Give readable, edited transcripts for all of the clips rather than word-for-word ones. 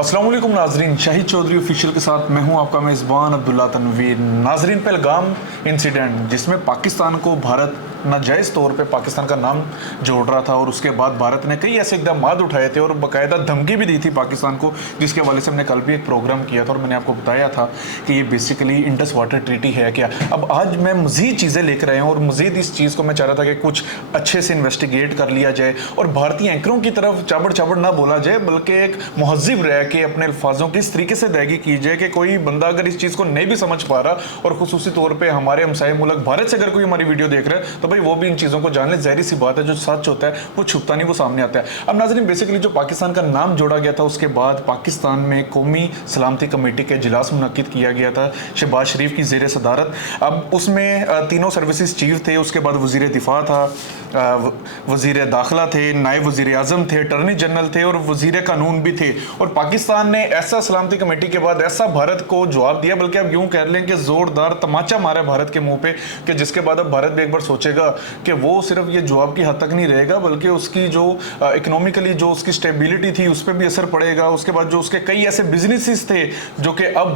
अस्सलाम वालेकुम नाजरीन, शाहिद चौधरी ऑफिशियल के साथ मैं हूं आपका मेज़बान अब्दुल्ला तनवीर। नाजरीन, पहलगाम इंसिडेंट जिसमें पाकिस्तान को भारत नाजायज़ तौर पे पाकिस्तान का नाम जोड़ रहा था और उसके बाद भारत ने कई ऐसे इकदाम उठाए थे और बाकायदा धमकी भी दी थी पाकिस्तान को, जिसके हवाले से हमने कल भी एक प्रोग्राम किया था और मैंने आपको बताया था कि ये बेसिकली इंडस वाटर ट्रीटी है क्या। अब आज मैं मज़ीद चीज़ें लेकर आया हूँ और मज़ीद इस चीज़ को मैं चाह रहा था कि कुछ अच्छे से इन्वेस्टिगेट कर लिया जाए और भारतीय एंकरों की तरफ चाबड़ चाबड़ ना बोला जाए, बल्कि एक महज़िब रह के अपने अल्फाजों की इस तरीके से अदायगी की जाए कि कोई बंदा अगर इस चीज़ को नहीं भी समझ पा रहा और खुसूसी तौर पर हमारे हमसाए मुल्क भारत से अगर कोई हमारी वीडियो देख रहा है तो भाई वो भी इन चीज़ों को जान ले। ज़ाहिर सी बात है, जो सच होता है वो छुपता नहीं, वो सामने आता है। अब नाज़रीन, बेसिकली जो पाकिस्तान का नाम जोड़ा गया था उसके बाद पाकिस्तान में कौमी सलामती कमेटी के इजलास मुनक्किद किया गया था शहबाज शरीफ की ज़ेर सदारत। अब उसमें तीनों सर्विसेज चीफ थे, उसके बाद वज़ीर दिफा था, वज़ीर दाखिला थे, नायब वज़ीर आज़म थे, अटॉर्नी जनरल थे और वज़ीर कानून भी थे। और पाकिस्तान ने ऐसा सलामती कमेटी के बाद ऐसा भारत को जवाब दिया, बल्कि अब यूँ कह लें कि ज़ोरदार तमाचा मारा भारत के मुंह पे, कि जिसके बाद अब भारत भी एक बार सोचेगा कि वो सिर्फ ये जवाब की हद तक नहीं रहेगा, बल्कि उसकी जो इकोनॉमिकली जो उसकी स्टेबिलिटी थी उस पर भी असर पड़ेगा। उसके बाद जो उसके कई ऐसे बिजनेसेस थे जो कि अब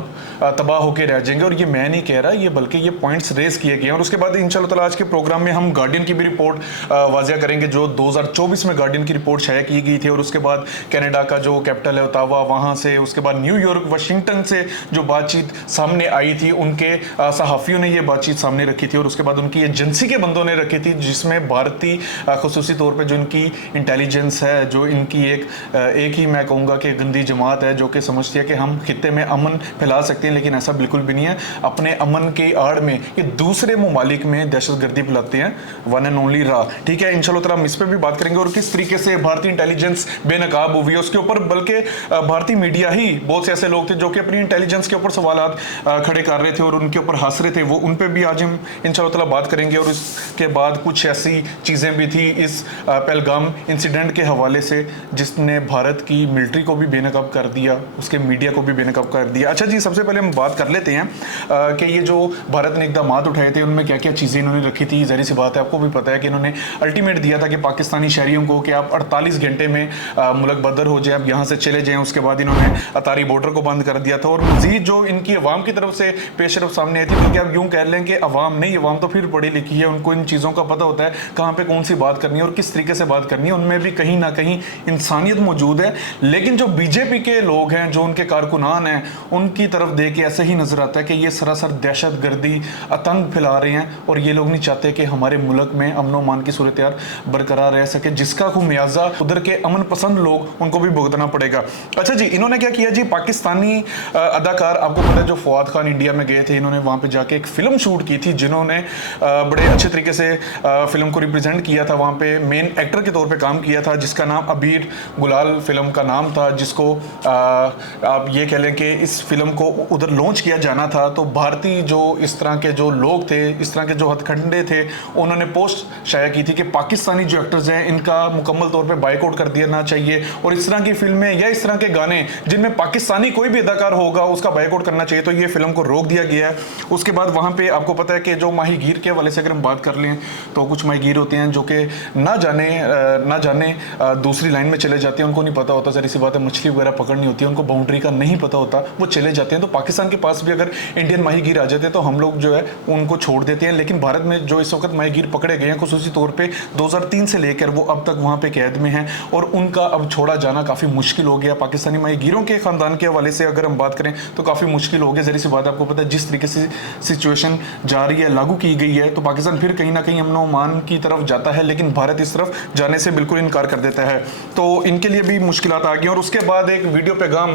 तबाह होकर रह जाएंगे। और ये मैं नहीं कह रहा, ये बल्कि ये पॉइंट्स रेज किए गए हैं। और उसके बाद इंशाल्लाह ताला आज के प्रोग्राम में हम गार्डियन की भी रिपोर्ट वाजिया करेंगे, जो 2024 में गार्डियन की रिपोर्ट शाया की गई थी। और उसके बाद कनाडा का जो कैपिटल है ओटावा, वहाँ से, उसके बाद न्यूयॉर्क, वाशिंगटन से जो बातचीत सामने आई थी, उनके सहाफ़ियों ने ये बातचीत सामने रखी थी। और उसके बाद उनकी एजेंसी के बंदों ने रखी थी, जिसमें भारतीय खुसूसी तौर पे जो इनकी इंटेलिजेंस है, जो इनकी एक ही मैं कहूँगा कि गंदी जमात है जो कि समझती है कि हम खित्ते में अमन फैला सकते हैं, लेकिन ऐसा बिल्कुल भी नहीं है। अपने अमन के आड़ में ये दूसरे ममालिक में दहशतगर्दी फैलाते हैं, वन एंड ओनली राह। ठीक है, इंशाल्लाह ताला हम इस पर भी बात करेंगे और किस तरीके से भारतीय इंटेलिजेंस बेनकाब हुई है उसके ऊपर। बल्कि भारतीय मीडिया ही बहुत से ऐसे लोग थे जो कि अपनी इंटेलिजेंस के ऊपर सवालात खड़े कर रहे थे और उनके ऊपर हंस रहे थे, वो उन पर भी आज हम इंशाल्लाह ताला बात करेंगे। और इसके बाद कुछ ऐसी चीज़ें भी थी इस पहलगाम इंसिडेंट के हवाले से जिसने भारत की मिलिट्री को भी बेनकाब कर दिया, उसके मीडिया को भी बेनकाब कर दिया। अच्छा जी, सबसे पहले हम बात कर लेते हैं कि ये जो भारत ने इकदाम उठाए थे उनमें क्या क्या चीज़ें इन्होंने रखी थी। ज़ाहिर सी बात है, आपको भी पता है कि इन्होंने अल्टीमेट दिया था कि पाकिस्तानी शहरियों को कि आप 48 घंटे में मुल्क बदर हो जाए, आप यहाँ से चले जाएँ। उसके बाद इन्होंने अतारी बॉर्डर को बंद कर दिया था और मज़ीद जो इनकी अवाम की तरफ से पेशरफ सामने आई थी, बल्कि आप यूँ कह लें कि अवाम नहीं, अवाम तो फिर पढ़ी लिखी है, उनको इन चीज़ों का पता होता है कहाँ पे कौन सी बात करनी है और किस तरीके से बात करनी है। उनमें भी कहीं ना कहीं इंसानियत मौजूद है। लेकिन जो बीजेपी के लोग हैं, जो उनके कारकुनान हैं, उनकी तरफ देख के ऐसे ही नजर आता है कि ये सरासर दहशत गर्दी, आतंक फैला रहे हैं और ये लोग नहीं चाहते कि हमारे मुल्क में अमन मान की सूरत बरकरार रह सके, जिसका खुमियाजा उधर के अमन पसंद लोग उनको भी भुगतना पड़ेगा। अच्छा जी, इन्होंने क्या किया जी, पाकिस्तानी अदाकार, आपको पता है जो फवाद खान इंडिया में गए थे, इन्होंने वहाँ पे जाके एक फिल्म शूट की थी, जिन्होंने बड़े अच्छे तरीके से फिल्म को रिप्रेजेंट किया था। वहाँ पे मेन एक्टर के तौर पे काम किया था, जिसका नाम अबीर गुलाल फिल्म का नाम था, जिसको आप ये कह लें कि इस फिल्म को उधर लॉन्च किया जाना था। तो भारतीय जो इस तरह के जो लोग थे, इस तरह के जो हथकंडे थे, उन्होंने पोस्ट शाया की थी कि पाकिस्तानी जो एक्टर्स हैं इनका मुकम्मल तौर पे बाइकआउट कर देना चाहिए और इस तरह की फिल्में या इस तरह के गाने जिनमें पाकिस्तानी कोई भी अदाकार होगा उसका बाइकआउट करना चाहिए। तो ये फिल्म को रोक दिया गया है। उसके बाद वहाँ पे आपको पता है कि जो माहीगीर के हवाले से अगर हम बात कर लें तो कुछ माहीगीर होते हैं जो कि ना जाने दूसरी लाइन में चले जाते हैं, उनको नहीं पता होता, जरा सी बात है, मछली वगैरह पकड़नी होती है, उनको बाउंड्री का नहीं पता होता, वो चले जाते हैं। तो पाकिस्तान के पास भी अगर इंडियन माहीगीर आ जाते हैं तो हम लोग जो है उनको छोड़ देते हैं। लेकिन भारत में जो इस वक्त माहीगीर पकड़े गए हैं खुसूसी तौर पे 2003 से लेकर वो अब तक वहाँ पे कैद में हैं और उनका अब छोड़ा जाना काफ़ी मुश्किल हो गया। पाकिस्तानी माहीगीरों के ख़ानदान के हवाले से अगर हम बात करें तो काफ़ी मुश्किल हो गया। जरा सी बात, आपको पता है जिस तरीके से सिचुएशन जा रही है, लागू की गई है, तो पाकिस्तान फिर कहीं ना कहीं अमन ओमान की तरफ जाता है, लेकिन भारत इस तरफ जाने से बिल्कुल इनकार कर देता है। तो इनके लिए भी मुश्किलात आ गई। और उसके बाद एक वीडियो पैगाम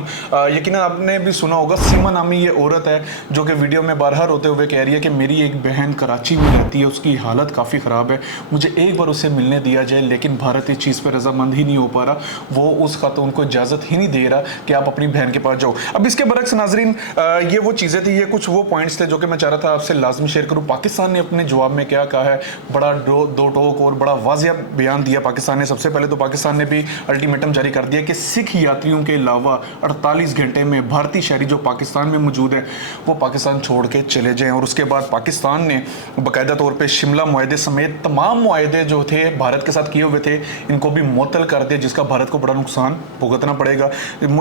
यकीनन आपने भी सुना होगा, सीमा नामी ये औरत है जो कि वीडियो में बारहर होते हुए कह रही है कि मेरी एक बहन कराची में रहती है, उसकी हालत काफ़ी ख़राब है, मुझे एक बार उससे मिलने दिया जाए। लेकिन भारत इस चीज़ पर रजामंद ही नहीं हो पा रहा, वो उसका तो उनको इजाज़त ही नहीं दे रहा कि आप अपनी बहन के पास जाओ। अब इसके बरक्स नाजरीन, ये वो चीज़ें थी, ये कुछ वो पॉइंट्स थे जो कि मैं चाह रहा था आपसे लाजमी शेयर करूँ। पाकिस्तान ने अपने जवाब में क्या कहा है, बड़ा दो टोक और बड़ा वाजिया बयान दिया पाकिस्तान ने। सबसे पहले तो पाकिस्तान ने भी अल्टीमेटम जारी कर दिया कि सिख यात्रियों के अलावा 48 घंटे में भारतीय शहरी जो पाकिस्तान में मौजूद है वो पाकिस्तान छोड़ के चले जाएं। और उसके बाद पाकिस्तान ने बाकायदा तौर पे शिमला मुआहदे समेत तमाम मुआहदे जो थे भारत के साथ किए हुए थे इनको भी मुअत्तल कर दिया, जिसका भारत को बड़ा नुकसान भुगतना पड़ेगा।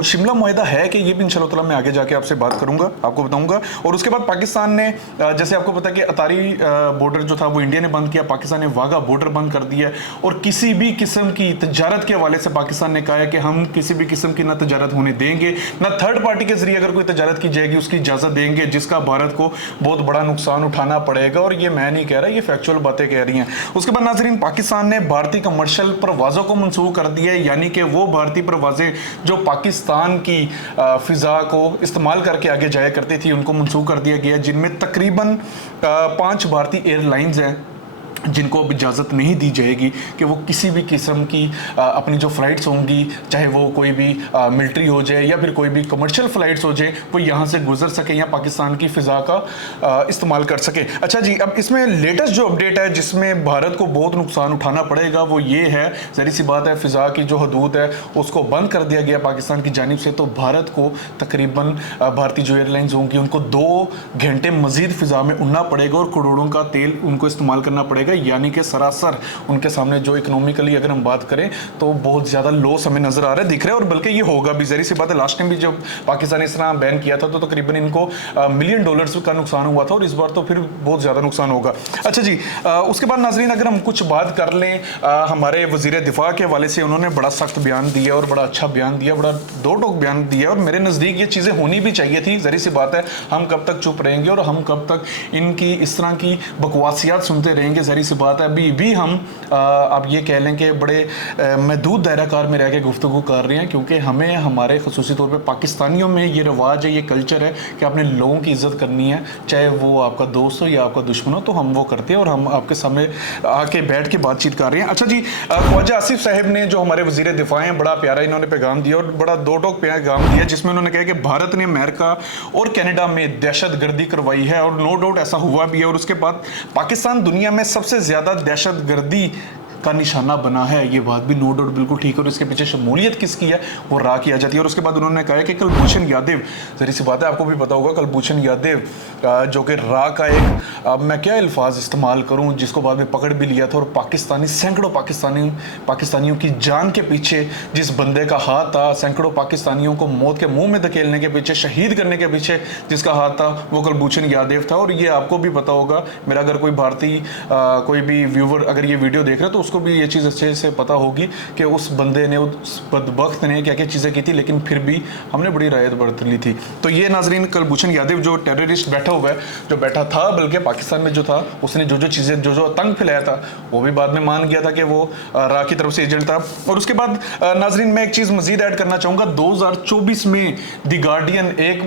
शिमला मुआहदा है कि ये भी इंशाल्लाह ताला मैं आगे जाके आपसे बात करूंगा, आपको बताऊंगा। और उसके बाद पाकिस्तान ने जैसे आपको पता है कि अतारी बॉर्डर जो था वो इंडिया ने बंद किया, पाकिस्तान ने वाघा बॉर्डर बंद कर दिया। और किसी भी किस्म की तजारत के हवाले से पाकिस्तान ने कहा है कि हम किसी भी किस्म की ना तजारत होने देंगे, ना थर्ड पार्टी के जरिए अगर कोई तजारत की जाएगी उसकी इजाजत देंगे, जिसका भारत को बहुत बड़ा नुकसान उठाना पड़ेगा। और ये मैं नहीं कह रहा, ये फैक्चुअल बातें कह रही हैं। उसके बाद नाज़रीन, पाकिस्तान ने भारतीय कमर्शियल परवाज़ों को मंसूख कर दिया है, यानी कि वो भारतीय परवाज़ें जो पाकिस्तान की फ़िज़ा को इस्तेमाल करके आगे जाया करती थी उनको मंसूख कर दिया गया, जिनमें तकरीबन 5 भारतीय एयरलाइंस हैं जिनको अब इजाज़त नहीं दी जाएगी कि वो किसी भी किस्म की अपनी जो फ़्लाइट्स होंगी, चाहे वो कोई भी मिलिट्री हो जाए या फिर कोई भी कमर्शियल फ़्लाइट्स हो जाए, वो यहाँ से गुजर सके या पाकिस्तान की फ़िज़ा का इस्तेमाल कर सके। अच्छा जी, अब इसमें लेटेस्ट जो अपडेट है जिसमें भारत को बहुत नुकसान उठाना पड़ेगा वो ये है, ज़ाहिर सी बात है, फ़िज़ा की जो हदूद है उसको बंद कर दिया गया पाकिस्तान की जानिब से। तो भारत को तकरीबन भारतीय जो एयरलाइंस होंगी उनको 2 घंटे मज़ीद फ़िज़ा में उड़ना पड़ेगा और करोड़ों का तेल उनको इस्तेमाल करना पड़ेगा, यानी कि सरासर उनके सामने जो इकोनॉमिकली अगर हम बात करें तो बहुत ज़्यादा लॉस हमें नजर आ रहा है, दिख रहा है। और बल्कि ये होगा भी, ज़ाहिर सी बात है, लास्ट टाइम भी जब पाकिस्तान ने इस तरह बैन किया था तो तकरीबन इनको मिलियन डॉलर्स का नुकसान हुआ था और इस बार तो फिर बहुत ज़्यादा नुकसान होगा। अच्छा जी, उसके बाद नाजरीन अगर हम कुछ बात कर लें हमारे वज़ीर दिफा के हवाले से, उन्होंने बड़ा सख्त बयान दिया और बड़ा अच्छा बयान दिया, बड़ा दो टोक बयान दिया और मेरे नज़दीक ये चीज़ें होनी भी चाहिए थी। ज़ाहिर सी बात है, हम कब तक चुप रहेंगे और हम कब तक इनकी इस तरह की बकवासियात सुनते रहेंगे। ज़ाहिर सी बात है, अभी भी हम अब ये कह लें कि बड़े महदूद दायरा कार में रह के गुफ्तगू कर रहे हैं, क्योंकि हमें हमारे खसूसी तौर पे पाकिस्तानियों में ये रिवाज है, ये कल्चर है कि आपने लोगों की इज़्ज़त करनी है, चाहे वो आपका दोस्त हो या आपका दुश्मन हो, तो हम वो करते हैं और हम आपके सामने आके बैठ के बातचीत कर रहे हैं। अच्छा जी, ख्वाजा आसिफ साहब ने जो हमारे वज़ीर दिफा हैं, बड़ा प्यारा इन्होंने पैगाम दिया और बड़ा दो टोक पैगाम दिया, जिसमें उन्होंने कहा कि भारत ने अमेरिका और कनाडा में दहशत गर्दी करवाई है और नो डाउट ऐसा हुआ भी है। और उसके बाद पाकिस्तान दुनिया में सबसे ज़्यादा दहशत गर्दी का निशाना बना है, ये बात भी नो डाउट बिल्कुल ठीक है। और इसके पीछे शमूलियत किसकी है वो रा किया जाती है। और उसके बाद उन्होंने कहा कि कुलभूषण यादव, ज़ाहिर सी बात है आपको भी पता होगा, कुलभूषण यादव जो कि रा का एक, अब मैं क्या अल्फाज इस्तेमाल करूं, जिसको बाद में पकड़ भी लिया था और पाकिस्तानी सैकड़ों पाकिस्तानियों की जान के पीछे जिस बंदे का हाथ था, सैकड़ों पाकिस्तानियों को मौत के मुंह में धकेलने के पीछे, शहीद करने के पीछे जिसका हाथ था वो कुलभूषण यादव था। और ये आपको भी पता होगा, मेरा अगर कोई भारतीय कोई भी व्यूवर अगर ये वीडियो देख रहे हैं तो उसको भी ये चीज़ अच्छे से पता होगी कि उस बंदे ने, उस बदबख्त ने क्या क्या चीज़ें की थी, लेकिन फिर भी हमने बड़ी रायत बरत ली थी। तो ये नाजरीन, कुलभूषण यादव जो टेररिस्ट बैठा हुआ है, जो बैठा था बल्कि पाकिस्तान में जो था, उसने जो चीज़ें जो आतंक फैलाया था वो भी बाद में मान गया था कि वो रा की तरफ से एजेंट था। और उसके बाद नाजरीन मैं एक चीज़ मजीद ऐड करना चाहूँगा, 2024 में द गार्डियन, एक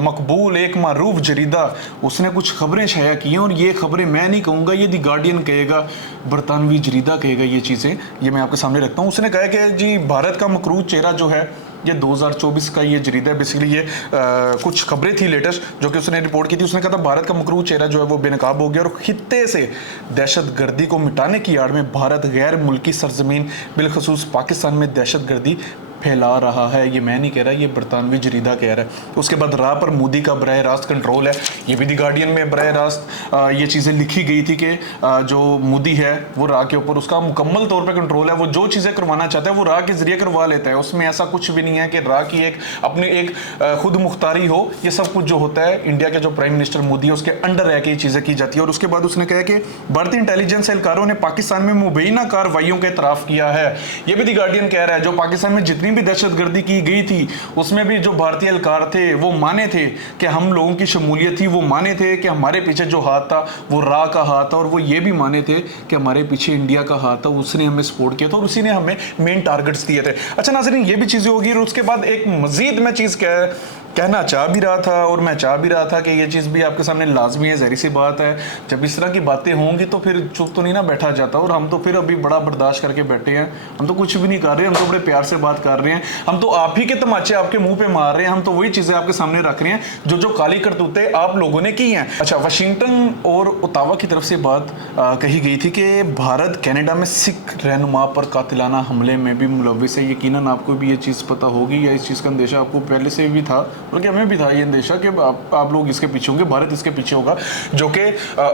मकबूल, एक मारूफ जरीदा, उसने कुछ खबरें शाया की हैं और ये खबरें मैं नहीं कहूँगा, ये द गार्डियन कहेगा, बरतानवी जरीदा कहेगा ये चीज़ें, ये मैं आपके सामने रखता हूँ। उसने कहा कि जी भारत का मकरूज चेहरा जो है, ये 2024 का ये जरीदा है, बेसिकली ये कुछ खबरें थी लेटेस्ट जो कि उसने रिपोर्ट की थी। उसने कहा था भारत का मकरूज चेहरा जो है वो बेनकाब हो गया और खित्ते से दहशत गर्दी को मिटाने की आड़ में भारत गैर मुल्की सरजमीन बिलखसूस पाकिस्तान में दहशत गर्दी फैला रहा है। ये मैं नहीं कह रहा, ये बरतानवी जरीदा कह रहा है। उसके बाद रा पर मोदी का बराह रास्त कंट्रोल है, ये भी द गार्डियन में बराह रास्त ये चीज़ें लिखी गई थी कि जो मोदी है वो रा के ऊपर उसका मुकम्मल तौर पे कंट्रोल है, वो जो चीज़ें करवाना चाहता है वो रा के ज़रिए करवा लेता है। उसमें ऐसा कुछ भी नहीं है कि रा की एक अपनी एक खुद मुख्तारी हो, ये सब कुछ जो होता है इंडिया के जो प्राइम मिनिस्टर मोदी है उसके अंडर रह के ये चीज़ें की जाती है। और उसके बाद उसने कहा कि भारतीय इंटेलिजेंस एहलकारों ने पाकिस्तान में मुबैना कार्रवाइयों का एतराफ़ किया है, ये भी द गार्डियन कह रहा है। जो पाकिस्तान में जितनी भी दहशतगर्दी की गई थी उसमें भी जो भारतीय एहलकार थे वो माने थे कि हम लोगों की शमूलियत थी, वो माने थे कि हमारे पीछे जो हाथ था वो रा का हाथ था, और वो ये भी माने थे कि हमारे पीछे इंडिया का हाथ था, उसने हमें सपोर्ट किया था और उसी ने हमें मेन टारगेट्स दिए थे। अच्छा नाज़रीन, ये भी चीज़ें होगी। और उसके बाद एक मजीद मैं चीज़ कहना चाह भी रहा था और मैं चाह भी रहा था कि ये चीज़ भी आपके सामने लाजमी है, ज़ाहिर सी बात है। जब इस तरह की बातें होंगी तो फिर चुप तो नहीं ना बैठा जाता, और हम तो फिर अभी बड़ा बर्दाश्त करके बैठे हैं। हम तो कुछ भी नहीं कर रहे, हम तो बड़े प्यार से बात कर रहे हैं। हम तो आप ही के तमाचे आपके मुंह पे मार रहे हैं। हम तो वही चीज़ें आपके सामने रख रहे हैं जो जो काली करतूतें आप लोगों ने की हैं। अच्छा, वाशिंगटन और ओटावा की तरफ से बात कही गई थी कि भारत कनाडा में सिख रहनुमा पर कातिलाना हमले में भी मुलविस है। यकीनन आपको भी ये चीज़ पता होगी, या इस चीज़ का अंदेशा आपको पहले से भी था, बल्कि हमें भी था ये अंदेशा कि आप लोग इसके पीछे होंगे, भारत इसके पीछे होगा। जो कि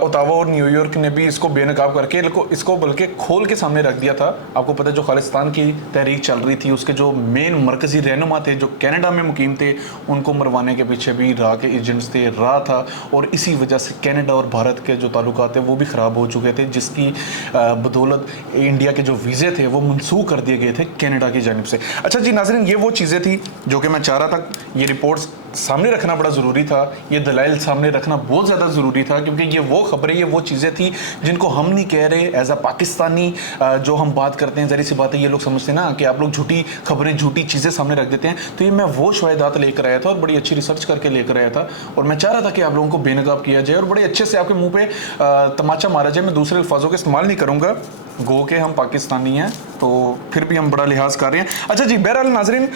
ओटावा और न्यूयॉर्क ने भी इसको बेनकाब करके इसको बल्कि खोल के सामने रख दिया था। आपको पता है जो खालिस्तान की तहरीक चल रही थी, उसके जो मेन मरकजी रहनुमा थे जो कनाडा में मुकीम थे, उनको मरवाने के पीछे भी रा के एजेंट्स थे, रा था। और इसी वजह से कनाडा और भारत के जो ताल्लुकात थे वो भी ख़राब हो चुके थे, जिसकी बदौलत इंडिया के जो वीज़े थे वो मनसूख कर दिए गए थे कनाडा की जानिब से। अच्छा जी नाज़रीन, ये वो चीज़ें थी जो कि मैं चाह रहा था। ये रिपोर्ट्स सामने रखना बड़ा ज़रूरी था, ये दलाइल सामने रखना बहुत ज़्यादा ज़रूरी था, क्योंकि ये वो खबरें, ये वो चीज़ें थी जिनको हम नहीं कह रहे एज अ पाकिस्तानी। जो हम बात करते हैं, ज़ाहिर सी बात है ये लोग समझते हैं ना कि आप लोग झूठी खबरें, झूठी चीज़ें सामने रख देते हैं। तो ये मैं वो शवाहिदात लेकर आया था और बड़ी अच्छी रिसर्च करके लेकर आया था, और मैं चाह रहा था कि आप लोगों को बेनकाब किया जाए और बड़े अच्छे से आपके मुँह पर तमाचा मारा जाए। मैं दूसरे अल्फाजों का इस्तेमाल नहीं करूँगा, गो के हम पाकिस्तानी हैं तो फिर भी हम बड़ा लिहाज कर रहे हैं। अच्छा जी, बहरहाल नाजरीन,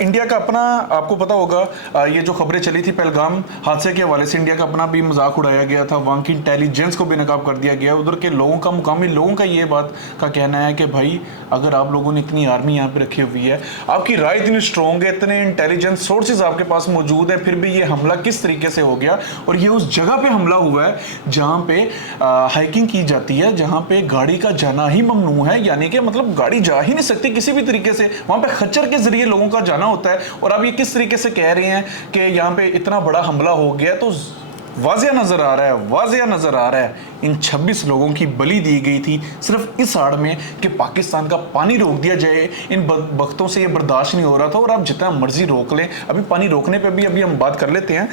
इंडिया का अपना, आपको पता होगा ये जो खबरें चली थी पहलगाम हादसे के हवाले से, इंडिया का अपना भी मजाक उड़ाया गया था, वहाँ की इंटेलिजेंस को बेनकाब कर दिया गया। उधर के लोगों का, मुकामी लोगों का ये बात का कहना है कि भाई अगर आप लोगों ने इतनी आर्मी यहाँ पे रखी हुई है, आपकी राय इतनी स्ट्रॉन्ग है, इतने इंटेलिजेंस सोर्सेज आपके पास मौजूद है, फिर भी ये हमला किस तरीके से हो गया। और ये उस जगह पे हमला हुआ है जहाँ पे हाइकिंग की जाती है, जहाँ पे गाड़ी का जाना ही ममनू है, यानी कि मतलब गाड़ी जा ही नहीं सकती किसी भी तरीके से। वहां पे खच्चर के जरिए लोगों का जाना होता है। और आप ये किस तरीके से कह रहे हैं कि यहाँ पे इतना बड़ा हमला हो गया, तो वाज़िया नज़र आ रहा है, वाज़िया नज़र आ रहा है इन 26 लोगों की बलि दी गई थी सिर्फ इस आड़ में कि पाकिस्तान का पानी रोक दिया जाए। इन वक्तों से ये बर्दाश्त नहीं हो रहा था, और आप जितना मर्जी रोक लें, अभी पानी रोकने पे भी अभी हम बात कर लेते हैं,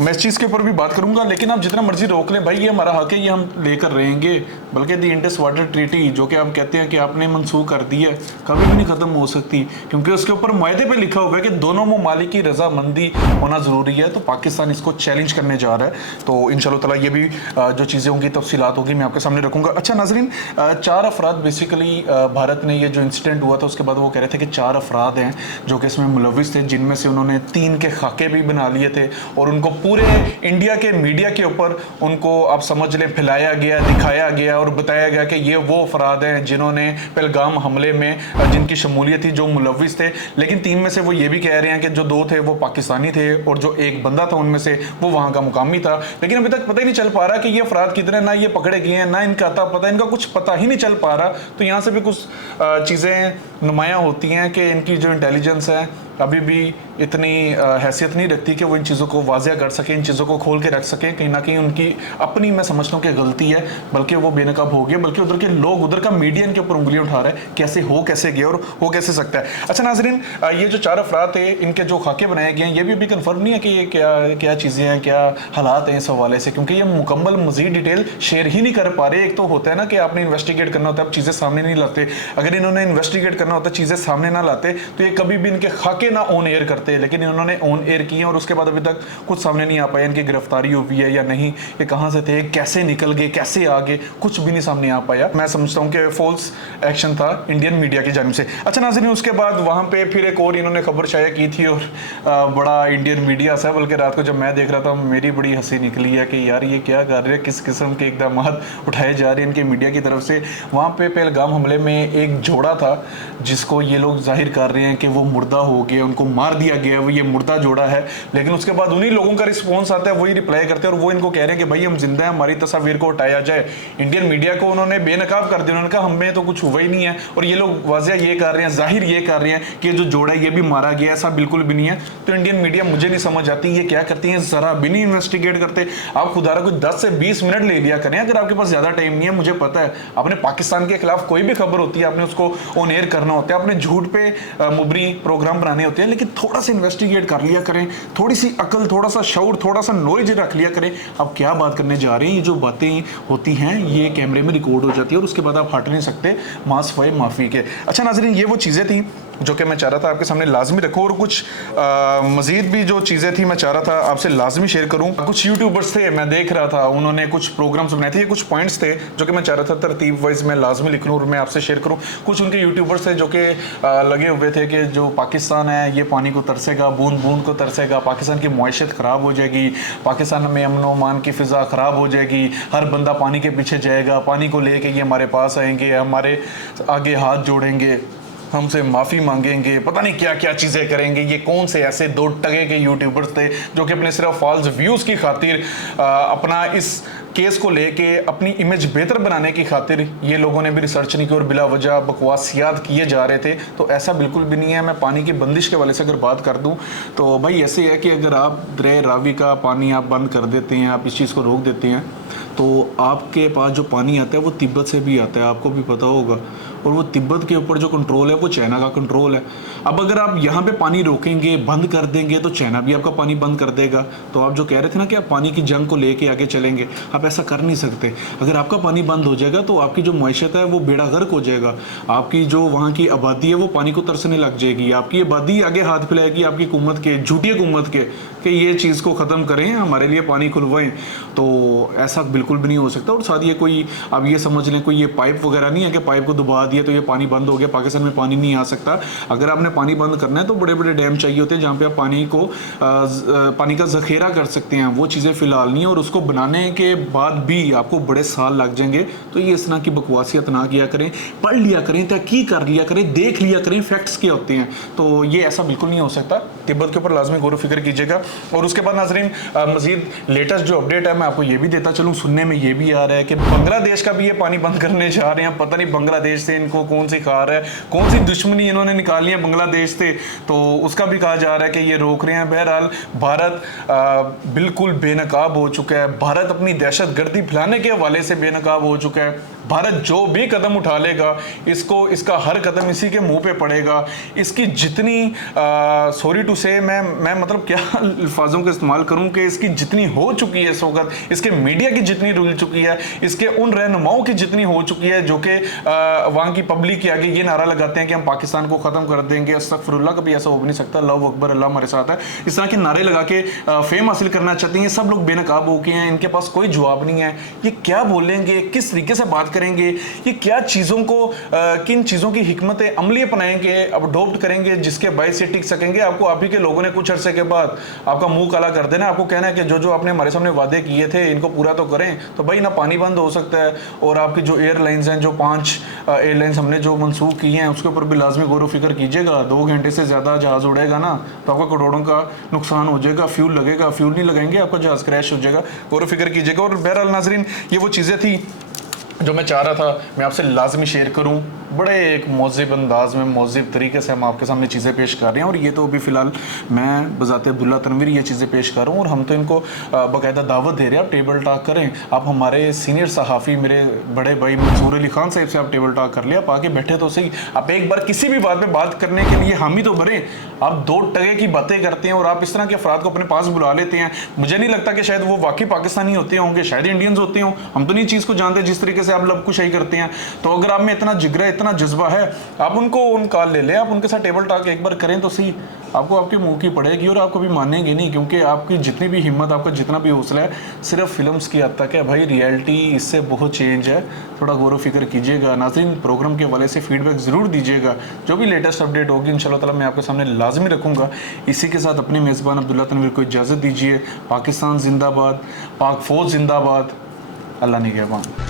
मैं इस चीज़ के ऊपर भी बात करूंगा, लेकिन आप जितना मर्जी रोक लें भाई, ये हमारा हक है, ये हम लेकर रहेंगे। बल्कि दी इंडस वाटर ट्रीटी जो कि आप कहते हैं कि आपने मनसूख कर दी है, कभी भी नहीं ख़त्म हो सकती, क्योंकि उसके ऊपर मुआहदे पर लिखा हुआ है कि दोनों ममालिक की रजामंदी होना ज़रूरी है। तो पाकिस्तान इसको चैलेंज करने जा रहा है। तो इंशाल्लाह ताला ये भी जो चीज़ें होंगी, तफसीलात होगी, मैं आपके सामने रखूंगा। अच्छा नाजरीन, 4 अफराद बेसिकली भारत ने, ये जो इंसिडेंट हुआ था उसके बाद वो कह रहे थे कि 4 अफराद हैं जो कि इसमें मुलविस थे, जिनमें से उन्होंने 3 के खाके भी बना लिए थे, और उनको पूरे इंडिया के मीडिया के ऊपर उनको आप समझ लें फैलाया गया, दिखाया गया और बताया गया कि ये वो अफराद हैं जिन्होंने पहलगाम हमले में जिनकी शमूलियत थी, जो मुलविस थे। लेकिन 3 में से वो ये भी कह रहे हैं कि जो 2 थे वो पाकिस्तानी थे, और जो एक बंदा था उनमें से वो वहाँ का मुकामी था। लेकिन अभी तक पता ही नहीं चल पा रहा कि ये अफराद कितने, ना ये पकड़े गए हैं, ना इनका आता पता, इनका कुछ पता ही नहीं चल पा रहा। तो यहाँ से भी कुछ चीज़ें नुमायाँ होती हैं कि इनकी जो इंटेलिजेंस है अभी भी इतनी हैसियत नहीं रखती कि वो इन चीज़ों को वाज़िया कर सके, इन चीज़ों को खोल के रख सके। कहीं ना कहीं उनकी अपनी, मैं समझता हूँ कि गलती है, बल्कि वो बेनकाब हो गया, बल्कि उधर के लोग, उधर का मीडिया इनके ऊपर उंगलियां उठा रहे हैं, कैसे हो, कैसे गया और हो कैसे सकता है। अच्छा नाजरीन, ये जो 4 अफराद थे, इनके जो खाके बनाए गए हैं, ये भी अभी कन्फर्म नहीं है कि ये क्या चीज़ें हैं, क्या हालात हैं इस हवाले से, क्योंकि ये मुकम्मल मज़ीद डिटेल शेयर ही नहीं कर पा रहे। एक तो होता है ना कि आपने इन्वेस्टिगेट करना होता है, आप चीज़ें सामने नहीं लाते। अगर इन्होंने इन्वेस्टिगेट करना होता, चीज़ें सामने ना लाते, तो ये कभी भी इनके खाके ना ऑन एयर करते, लेकिन इन्होंने ऑन एयर किए और उसके बाद अभी तक कुछ सामने नहीं आ पाया इनकी गिरफ्तारी हुई है या नहीं, ये कहां से थे, कैसे निकल गए, कैसे आ गए, कुछ भी नहीं सामने आ पाया। मैं समझता हूं कि फॉल्स एक्शन था इंडियन मीडिया की जानिब से। अच्छा नाज़रीन, उसके बाद वहां पे फिर एक और इन्होंने खबर शाया की थी, और बड़ा इंडियन मीडिया सा, बल्कि रात को जब मैं देख रहा था मेरी बड़ी हंसी निकली है कि यार ये क्या कर रहे हैं, किस किस्म के इकदाम उठाए जा रहे हैं इनके मीडिया की तरफ से। वहाँ पे पहलगाम हमले में एक जोड़ा था जिसको ये लोग जाहिर कर रहे हैं कि वो मुर्दा हो गया, उनको मार दिया गया, वो ये मुर्दा जोड़ा है। लेकिन उसके बाद उन्हीं लोगों का रिस्पॉन्स आता है, वही रिप्लाई करते हैं और वो इनको कह रहे हैं कि भाई हम जिंदा हैं, हमारी तस्वीर को हटाया जाए। इंडियन मीडिया को उन्होंने बेनकाब कर दिया, उन्होंने कहा हमें तो कुछ हुआ ही नहीं है, और ये लोग वाज़िया ये कर रहे हैं, जाहिर ये कर रहे हैं कि जो जोड़ा है ये भी मारा गया, ऐसा बिल्कुल भी नहीं है। तो इंडियन मीडिया मुझे नहीं समझ आती ये क्या करती है, जरा भी नहीं इन्वेस्टिगेट करते। आप खुदारा कुछ 10 से 20 मिनट ले लिया करें, अगर आपके पास ज्यादा टाइम नहीं है। मुझे पता है आपने पाकिस्तान के खिलाफ कोई भी खबर होती है, आपने उसको ऑन एयर करना होता है, आपने झूठ पे मुबरी प्रोग्राम बनाने होते हैं, लेकिन थोड़ा सा इन्वेस्टिगेट कर लिया करें, थोड़ी सी अकल, थोड़ा सा शऊर, थोड़ा सा नॉलेज रख लिया करें। अब क्या बात करने जा रहे हैं, ये जो बातें होती हैं ये कैमरे में रिकॉर्ड हो जाती है और उसके बाद आप हट नहीं सकते मास फाए माफी के। अच्छा नाजरीन, ये वो चीज़ें थी जो कि मैं चाह रहा था आपके सामने लाजमी रखूँ, और कुछ मज़ीद भी जो चीज़ें थी मैं चाह रहा था आपसे लाजमी शेयर करूँ। कुछ यूट्यूबर्स थे, मैं देख रहा था, उन्होंने कुछ प्रोग्राम्स बनाए थे, ये कुछ पॉइंट्स थे जो कि मैं चाह रहा था तरतीब वाइज मैं लाजमी लिख लूँ और मैं आपसे शेयर करूँ। कुछ उनके यूट्यूबर्स थे जो कि लगे हुए थे कि जो पाकिस्तान है ये पानी को तरसेगा, बूंद बूंद को तरसेगा, पाकिस्तान की मुआशत ख़राब हो जाएगी, पाकिस्तान में अमन अमान की फ़िज़ा ख़राब हो जाएगी, हर बंदा पानी के पीछे जाएगा, पानी को लेके ये हमारे पास आएंगे, हमारे आगे हाथ जोड़ेंगे, हमसे माफ़ी मांगेंगे, पता नहीं क्या क्या चीज़ें करेंगे। ये कौन से ऐसे दो टगे के यूट्यूबर्स थे जो कि अपने सिर्फ फॉल्स व्यूज़ की खातिर अपना इस केस को लेके अपनी इमेज बेहतर बनाने की खातिर ये लोगों ने भी रिसर्च नहीं की और बिला वजह बकवासियात किए जा रहे थे। तो ऐसा बिल्कुल भी नहीं है। मैं पानी की बंदिश के वाले से अगर बात कर दूं तो भाई ऐसे है कि अगर आप दरे रावी का पानी आप बंद कर देते हैं, आप इस चीज़ को रोक देते हैं, तो आपके पास जो पानी आता है वो तिब्बत से भी आता है, आपको भी पता होगा, और वो तिब्बत के ऊपर जो कंट्रोल है वो चाइना का कंट्रोल है। अब अगर आप यहाँ पे पानी रोकेंगे, बंद कर देंगे, तो चाइना भी आपका पानी बंद कर देगा। तो आप जो कह रहे थे ना कि आप पानी की जंग को लेके आगे चलेंगे, आप ऐसा कर नहीं सकते। अगर आपका पानी बंद हो जाएगा तो आपकी जो मईशत है वो बेड़ा गर्क हो जाएगा, आपकी जो वहाँ की आबादी है वो पानी को तरसने लग जाएगी, आपकी आबादी आगे हाथ फैलाएगी आपकी हुकूमत के, झूठी हुकूमत के, कि ये चीज़ को ख़त्म करें, हमारे लिए पानी खुलवाएं। तो ऐसा बिल्कुल भी नहीं हो सकता। और साथ ये कोई आप ये समझ लें कोई ये पाइप वगैरह नहीं है कि पाइप को दबा दिया तो ये पानी बंद हो गया, पाकिस्तान में पानी नहीं आ सकता। अगर आपने पानी बंद करना है तो बड़े बड़े डैम चाहिए होते हैं जहाँ पे आप पानी का ज़ख़ीरा कर सकते हैं। वो चीज़ें फ़िलहाल नहीं है, और उसको बनाने के बाद भी आपको बड़े साल लग जाएंगे। तो ये इस तरह की बकवासियत ना किया करें, पढ़ लिया करें, तहकीक कर लिया करें, देख लिया करें फैक्ट्स क्या होते हैं। तो ये ऐसा बिल्कुल नहीं हो सकता। तिब्बत के ऊपर लाजमी गौर फिक्र कीजिएगा। और उसके बाद नाज़रीन मज़ीद लेटेस्ट जो अपडेट है मैं आपको ये भी देता चलूँ। सुनने में ये भी आ रहा है कि बांग्लादेश का भी ये पानी बंद करने जा रहे हैं। पता नहीं बांग्लादेश से इनको कौन सी खार है, कौन सी दुश्मनी इन्होंने निकाली है बांग्लादेश से, तो उसका भी कहा जा रहा है कि ये रोक रहे हैं। बहरहाल भारत बिल्कुल बेनकाब हो चुका है। भारत अपनी दहशतगर्दी फैलाने के हवाले से बेनकाब हो चुका है। भारत जो भी कदम उठा लेगा इसका हर कदम इसी के मुंह पे पड़ेगा। इसकी जितनी सॉरी टू से मैं मतलब क्या अल्फाजों का इस्तेमाल करूं कि इसकी जितनी हो चुकी है इस वक्त, इसके मीडिया की जितनी रुल चुकी है, इसके उन रहनुमाओं की जितनी हो चुकी है जो कि वहाँ की पब्लिक के आगे ये नारा लगाते हैं कि हम पाकिस्तान को ख़त्म कर देंगे, अस्तगफिरुल्लाह, कभी ऐसा हो भी नहीं सकता, अल्लाहु अकबर, अल्लाह हमारे साथ है, इस तरह के नारे लगा के फेम हासिल करना चाहते हैं। सब लोग बेनकाब हो गए हैं, इनके पास कोई जवाब नहीं है। ये क्या बोलेंगे, किस तरीके से बात करेंगे, ये क्या चीज़ों को किन चीज़ों की हिकमत अमली अपनाएंगे, अडॉप्ट करेंगे जिसके बायस से टिक सकेंगे। आपको आप ही के लोगों ने कुछ अरसे के बाद आपका मुंह काला कर देना, आपको कहना है कि जो जो आपने हमारे सामने वादे किए थे इनको पूरा तो करें। तो भाई ना पानी बंद हो सकता है, और आपकी जो एयरलाइंस हैं, जो 5 एयरलाइंस हमने जो मनसूख की हैं उसके ऊपर भी लाजमी गौर फिक्र कीजिएगा। 2 घंटे से ज़्यादा जहाज़ उड़ेगा ना तो आपका करोड़ों का नुकसान हो जाएगा, फ्यूल लगेगा, फ्यूल नहीं लगाएंगे आपका जहाज़ क्रैश हो जाएगा। गौर फिक्र कीजिएगा। और बहरहाल नाजरीन ये वो चीज़ें थी जो मैं चाह रहा था मैं आपसे लाजमी शेयर करूं। बड़े एक मौज़िब अंदाज में, मौज़िब तरीके से हम आपके सामने चीज़ें पेश कर रहे हैं। और ये तो अभी फ़िलहाल मैं बज़ाते अब्दुल्ला तनवीर ये चीज़ें पेश कर रहा हूँ, और हम तो इनको बाकायदा दावत दे रहे हैं आप टेबल टॉक करें। आप हमारे सीनियर सहाफ़ी मेरे बड़े भाई मंसूर अली खान साहब से आप टेबल टॉक कर लिया, आप आके बैठे तो सही। आप एक बार किसी भी बात पर बात करने के लिए हामी तो भरें। आप 2 टगे की बातें करते हैं और आप इस तरह के अफराद को अपने पास बुला लेते हैं। मुझे नहीं लगता कि शायद वो वाकई पाकिस्तानी होते होंगे, शायद इंडियंस होते हों। हम तो नहीं चीज़ को जानते जिस तरीके से आप लब कुशाई करते हैं। तो अगर आप में इतना जिगरा, इतना जज्बा है, आप उनको उन कॉल ले लें, आप उनके साथ टेबल टॉक एक बार करें तो सही। आपको आपके मुंह की पड़ेगी और आप कभी मानेंगे नहीं, क्योंकि आपकी जितनी भी हिम्मत, आपका जितना भी हौसला है सिर्फ फिल्म्स की हद तक है। भाई रियलिटी इससे बहुत चेंज है। थोड़ा गौर फिक्र कीजिएगा। नाज़रीन प्रोग्राम के हवाले से फीडबैक ज़रूर दीजिएगा। जो भी लेटेस्ट अपडेट होगी इंशाअल्लाह ताला मैं आपके सामने लाजमी रखूँगा। इसी के साथ अपने मेज़बान अब्दुल्ला तनवीर को इजाज़त दीजिए। पाकिस्तान जिंदाबाद, पाक फ़ौज जिंदाबाद, अल्लाह निगहबान।